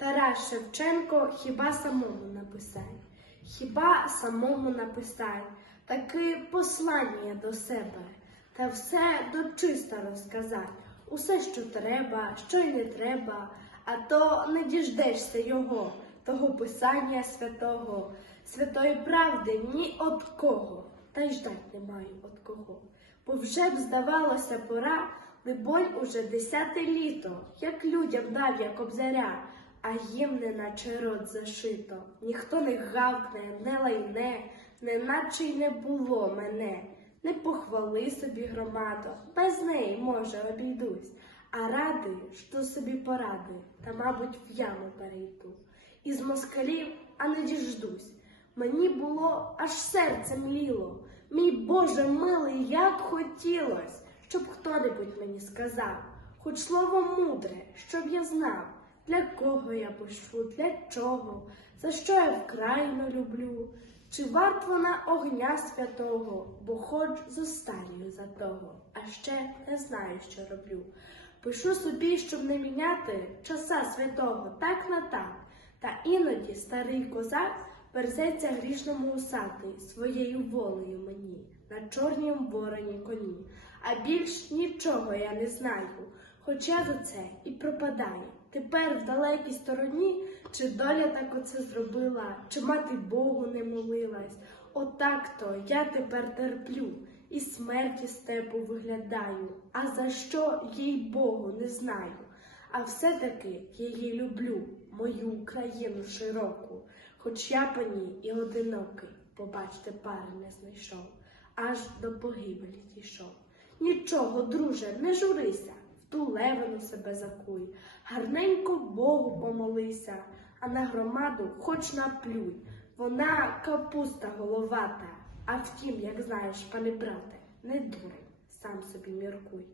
Тарас Шевченко хіба самому написай, хіба самому написай. Таке послання до себе, та все дочиста розказай, усе, що треба, що й не треба, а то не діждешся його, того писання святого, святої правди ні от кого, та й ждать не маю от кого. Бо вже б здавалося пора, либонь уже десяте літо, як людям дав я кобзаря, а їм не наче рот зашито. Ніхто не гавкне, не лайне, не наче й не було мене. Не похвали собі громадо, без неї, може, обійдусь, а ради, що собі поради, та, мабуть, в яму перейду. Із москалів, а не діждусь. Мені було аж серце мліло. Мій Боже милий, як хотілось, щоб хто-небудь мені сказав, хоч слово мудре, щоб я знав, для кого я пишу, для чого, за що я вкрайно люблю, чи варт вона огня святого, бо хоч зостарію за того, а ще не знаю, що роблю. Пишу собі, щоб не міняти часа святого так на так, та іноді старий козак верзеться грішному усатий своєю волею мені на чорнім вороні коні. А більш нічого я не знаю, хоч я за це і пропадаю. Тепер в далекій стороні, чи доля так оце зробила, чи мати Богу не молилась. Отак то я тепер терплю і смерті степу виглядаю. А за що їй Богу не знаю. А все-таки її люблю, мою Україну широку, хоч я по ній і одинокий, побачте, пари не знайшов, аж до погибелі дійшов. Нічого, друже, не журися, ту левину себе закуй, гарненько Богу помолися, а на громаду хоч наплюй. Вона капуста головата, а втім, як знаєш, пане брате, не дурень, сам собі міркуй.